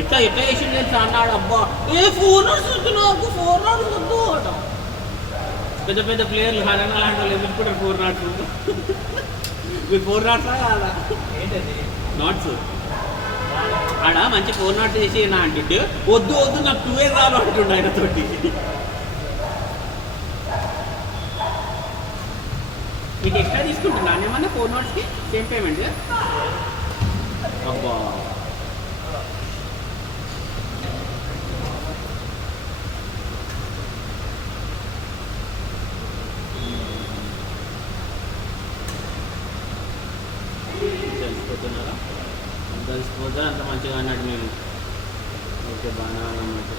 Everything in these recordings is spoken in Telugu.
ఎట్లా ఎట్లా వేసింది తెలుసా అన్నాడు. అబ్బా ఏ 4 నాట్స్ వద్దు, నాకు 4 నాట్స్ వద్దు అట. పెద్ద పెద్ద ప్లేయర్లు హరణ లాంటి వాళ్ళు ఎదుర్కొంటారు 4 నాట్స్. మీరు 4 నాట్స్ కాదా ఏంటది నాట్స్ ఆడ మంచి 4 నాట్స్ వేసి నా అంటుంటే వద్దు వద్దు నాకు 2 రాలు అంటుండే ఆయన తోటి. మీకు ఎక్స్ట్రా తీసుకుంటున్నాను ఏమన్నా 4 నాట్స్కి సేమ్ పేమెంట్. అబ్బా తెలిసిపోతున్నారా? తెలిసిపోతే అంత మంచిగా అన్నట్టు మేము. ఓకే బాగా అన్నట్టు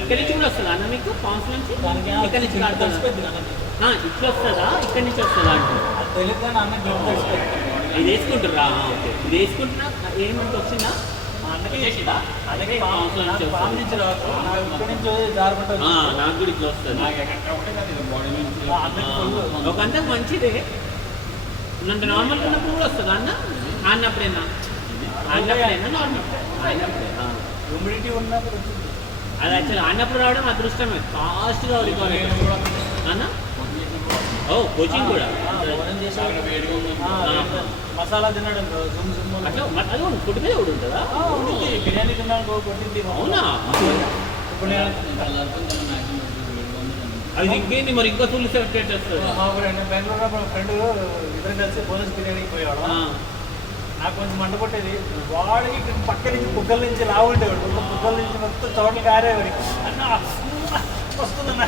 ఇక్కడి నుంచి కూడా వస్తుందా అన్న మీకు ఫామ్స్ నుంచి? ఇక్కడి నుంచి ఇట్లా వస్తుందా ఇక్కడి నుంచి వస్తుందా అంటే ఇది వేసుకుంటారా? ఓకే ఇది వేసుకుంటున్నా ఏమంటే వచ్చిందా నాకు కూడా ఇట్లా వస్తుంది. ఒక అంతా మంచిదే అంటే నార్మల్ ఉన్నప్పుడు కూడా వస్తుందా అన్న? ఆడినప్పుడేనా? ఆడినప్పుడేనా నార్మల్ ఆడినప్పుడే హ్యూమిడిటీ ఉన్నప్పుడు అది యాక్చువల్లీ ఆడినప్పుడు రావడం అదృష్టమే. ఫాస్ట్గా రికవర్ అన్న. ఓ కోచింగ్ కూడా మసాలా తినడం అట్లా అది ఫుడ్ మీద కూడా ఉంటుందా? బిర్యానీ తిన్నాను కొట్టింది. అవునా? ఇప్పుడు నేను అది ఇంకేంది మరి ఇంకా తుల్లి సెలెక్ట్ వస్తుంది. బెంగళూరు ఫ్రెండ్ ఇద్దరు కలిసి బోనస్ బిర్యానీకి పోయేవాడు. నాకు కొంచెం మంట కొట్టేది. వాడికి పక్క నుంచి బుగ్గల నుంచి లావుండేవాడు. బుగ్గల నుంచి మొత్తం చోట్ల కారేవాడికి అన్న వస్తుందన్న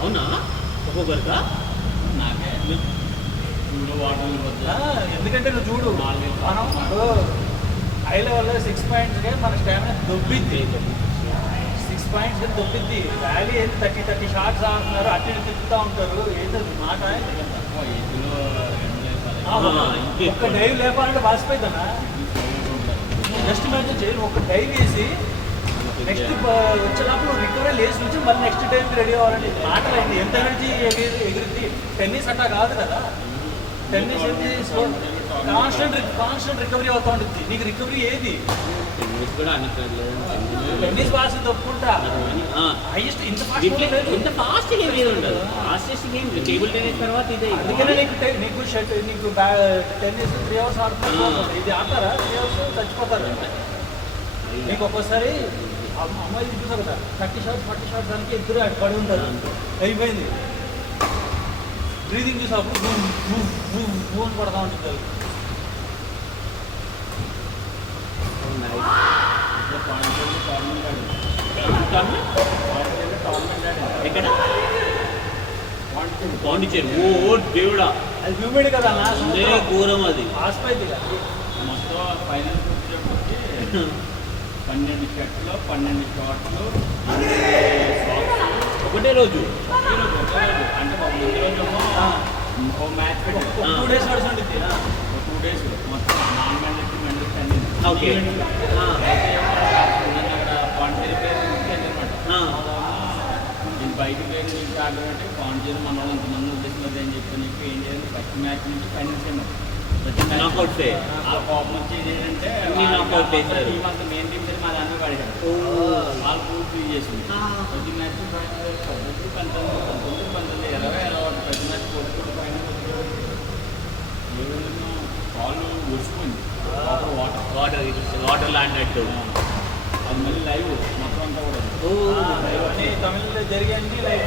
అవునా? ఒక్కొక్కరిగా ఎందుకంటే నువ్వు చూడు మనం హై లెవెల్లో 6 పాయింట్స్కే మన స్టామినా దొబ్బిద్ది. 6 పాయింట్స్ దొబ్బిద్ది. ర్యాలీ ఏంటి 30 షాట్స్ ఆడుతున్నారు, అటు ఇటు తిప్పుతూ ఉంటారు. ఏంటది మాట ఒక్క డైవ్ లేపాలంటే వాసిపోయిందన్నా. నెక్స్ట్ మ్యాచ్ చేయి ఒక డైవ్ వేసి నెక్స్ట్ వచ్చేటప్పుడు నువ్వు రికవరీ లేచి నుంచి మళ్ళీ నెక్స్ట్ టైంకి రెడీ అవ్వాలండి. మాటలు అయింది ఎంత ఎనర్జీ ఎగిరిద్ది. టెన్నిస్ అట్టా కాదు కదా. టెన్నిస్ ఏంటి కాన్స్టెంట్ రికవరీ అవుతూ ఉంటుంది. నీకు రికవరీ ఏది? టెన్నిస్ బాగా తప్పుకుంటా హైయెస్ట్ ఇంత ఫాస్ట్ గేమ్ ఏది ఉండదు. ఫాస్టెస్ట్ గేమ్ టేబుల్ టెన్నిస్ తర్వాత ఇదే. అందుకనే నీకు టెన్నిస్ 3 hours ఆడుతున్నారు. ఇది ఆడతారా 3 hours చచ్చిపోతారు. నీకు ఒక్కోసారి అమ్మాయిలు చూసావు కదా 30 షాట్స్ 40 షాట్స్ దానికి ఇద్దరు పడి ఉంటారు. అయిపోయింది. బ్రీదింగ్ చూసావు అని పడతా ఉంటుంది. ఎక్కడ పాండిచేరి? ఓ దేవుడా, అది హ్యూమిడ్ కదా అన్న, ఘోరం అది. ఆస్పైతే కదా మొత్తం ఫైనల్ వచ్చేటప్పటికి 12 షర్ట్లు 12 షార్ట్లు ఒకటే రోజు. అంటే ఒక ముందు రోజేమో ఒక మ్యాచ్ పెట్టి 2 days నడిచి ఉంటుంది. 2 days మొత్తం నాన్ మ్యాండేటరీ మెండర్స్ అన్ని. ఓకే అక్కడ పాండిచేరి ప్లేయర్ అనమాట. నేను బయటికి వెళ్ళి నీకు ఆడాలంటే పాండిచేరి మన వాళ్ళు అంతమంది వచ్చేసినది అని చెప్పి ఏం చేయాలి, ఫస్ట్ మ్యాచ్ నుంచి ఫైనల్స్ ఏమో ఆ కోపం వచ్చేది ఏంటంటే టీం అంతా మెయిన్ టీం మా దాన్ని పడేసాడు. వాళ్ళు పూర్తి చేసింది. ప్రతి మ్యాచ్ 19, 20, 20 ప్రతి మ్యాచ్ కొట్టుకుంటూ ఫైనల్ కాళ్ళు ఒడిచిపోయింది. వాటర్ లాంటినట్టు అది మళ్ళీ లైవ్ మొత్తం అంతా కూడా అన్నీ తమిళలో జరిగాయని లైవ్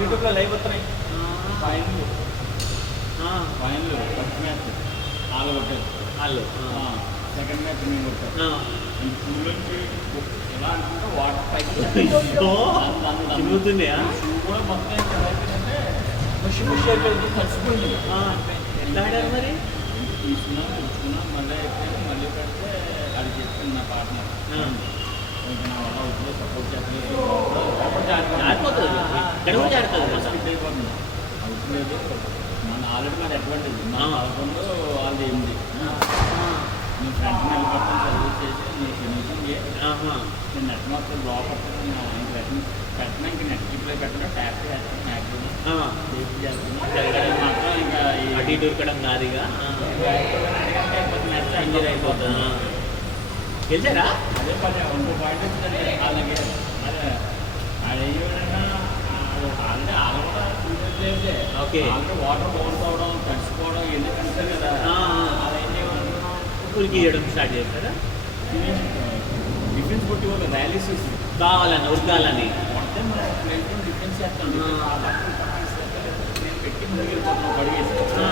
యూట్యూబ్లో లైవ్ వస్తున్నాయి. ఫైనల్ ఫస్ట్ మ్యాచ్ వాళ్ళు కొట్టారు. వాళ్ళు సెకండ్ మ్యాచ్ మేము కొట్టాం. ఈ షూ నుంచి ఎలా అనుకుంటే వాటర్ పైకి చిరుగుతుంది. షూ కూడా మొత్తం ఏమైపోయిందంటే ముషి ముషి అయిపోయింది, కలిసిపోయింది. ఎట్లా ఆడారు మరి? తీసుకున్నాం తెచ్చుకున్నాం మళ్ళీ అయిపోయింది. మళ్ళీ పెడితే అది చెప్పింది నా పార్ట్నర్ నా వల్ల అవుతుంది సపోర్ట్ చేస్తలేదు అవుతుంది. మన ఆల్రెడీ మన అడ్వాంటేజ్ మన 11 వాళ్ళది 8 నువ్వు ఫ్రంట్ వెళ్ళిపోతాను సర్వీస్ చేసి నువ్వు ఫినిషింగ్ చేసి ఆహా. నేను నెట్ మొత్తం లోపడుతుంది ఇంక పెట్టినా ఇంక నెట్ రిప్లై పెట్టినా ట్యాప్ చేస్తాను మ్యాక్సిమం ఆ. సేఫ్టీ చేస్తున్నాను జరగడం మాత్రం ఇంకా ఈ అటు ఇటు ఉరకడం కాదు ఇక నెట్ ఇంజరీ అయిపోతుంది. గెలిచారా? అదే పని ఇంకో పాయింట్ వచ్చిందండి అలాగే అదే అదేవిధంగా అంటే వాళ్ళు కూడా చూసేట్లేదు ఓకే. అంటే వాటర్ బౌన్స్ అవడం తడిసిపోవడం ఎందుకు కనిపిస్తారు కదా ఆ, ఆ. అలా ఏం చేయమనుకున్నాం ఉరికి ఇవ్వడం స్టార్ట్ చేస్తారా? డిఫెన్స్ కొట్టి వాళ్ళు ర్యాలీస్ కావాలని ఉరకాలని. మొత్తం మన ప్లేస్లో డిఫెన్స్ చేస్తాం నేను పెట్టి ముందుకు వెళ్ళిపోతున్నాం పడిగేసి ఆ.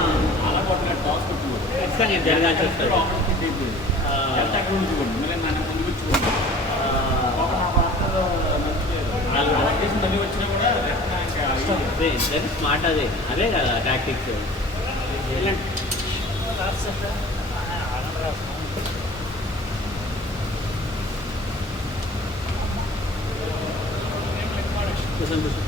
అలా కొట్టిన టాస్ కొట్టుకోడు ఖచ్చితంగా ఇది జరగాల్సి వస్తుంది. ఆపరేట్ అయిపోయింది ఆ. ఎంత అక్కడ ఉంచుకోండి మళ్ళీ నన్ను ముందుకు వచ్చుకోండి వాళ్ళు అలర్ట్ చేసి మళ్ళీ వచ్చినా కూడా స్మార్ట్ అదే అదే కదా టాక్టిక్స్. కూర్చొని కూర్చొని